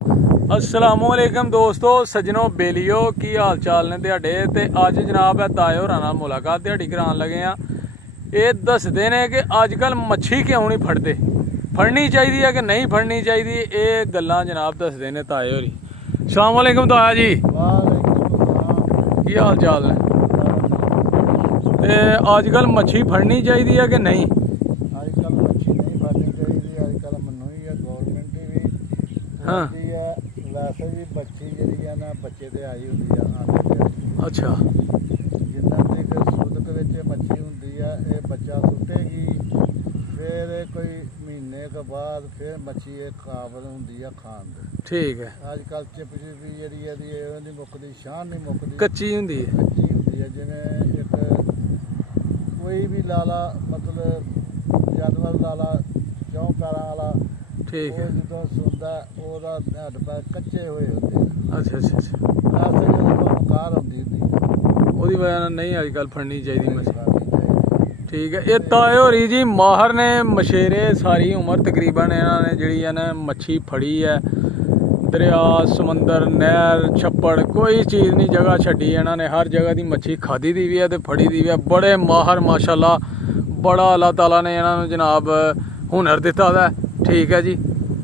अस्सलामुअलैकुम दोस्तों सज्जनों बेलियो की हाल चाल ने तुहाडे ते अज जनाब है ताए होरां नाल मुलाकात दिहाड़ी करान लगे हाँ। ये दसदे ने कि अजकल मच्छी क्यों नहीं फड़ते, फड़नी चाहिए है कि नहीं फड़नी चाहिए, ये गल्लां जनाब दसदे ने ताए होरी। अस्सलामुअलैकुम ताया जी, की हाल चाल ने? ते अजकल मच्छी फड़नी चाहिए है कि नहीं? अजकल मच्छी नहीं फड़नी चाहिए, अजकल मनु ही है गौरमेंट भी हाँ वैसे भी मच्छी जी है ना बच्चे ते आई होंगी। अच्छा जिन्ना तक सुदक मच्छी होंगी है ये बच्चा सुटेगी फिर कोई महीने के बाद फिर मच्छी काबल होंगी है खान दे। ठीक है। अजकल चिप चिपी जी नहीं मुकती, शान नहीं मुकती, कच्ची होंगी है। कच्ची होंगी है। जिन्हें एक कोई भी लाला मतलब जानवर लाला चौं पैर वाला ठीक है। जो सुनता ओदा हड पैर कच्चे हुए होते। अच्छा अच्छा अच्छा, ऐसे जो कार होंगी ਉਹਦੀ ਵਜ੍ਹਾ ਨਾਲ ਨਹੀਂ ਅੱਜ ਕੱਲ੍ਹ ਫੜਨੀ ਚਾਹੀਦੀ ਮੱਛੀ। ਠੀਕ ਹੈ। ਇਹ ਤਾਏ ਹੋਰੀ ਜੀ ਮਾਹਰ ਨੇ ਮਛੇਰੇ, ਸਾਰੀ ਉਮਰ ਤਕਰੀਬਨ ਇਹਨਾਂ ਨੇ ਜਿਹੜੀ ਹੈ ਨਾ ਮੱਛੀ ਫੜੀ ਹੈ। ਦਰਿਆ, ਸਮੁੰਦਰ, ਨਹਿਰ, ਛੱਪੜ ਕੋਈ ਚੀਜ਼ ਨਹੀਂ ਜਗ੍ਹਾ ਛੱਡੀ ਇਹਨਾਂ ਨੇ, ਹਰ ਜਗ੍ਹਾ ਦੀ ਮੱਛੀ ਖਾਦੀ ਦੀ ਵੀ ਹੈ ਤੇ ਫੜੀ ਦੀ ਵੀ ਹੈ। ਬੜੇ ਮਾਹਰ ਮਾਸ਼ਾਅੱਲਾ, ਬੜਾ ਅੱਲਾਹ ਤਾਲਾ ਨੇ ਇਹਨਾਂ ਨੂੰ ਜਨਾਬ ਹੁਨਰ ਦਿੱਤਾ ਦਾ। ਠੀਕ ਹੈ ਜੀ।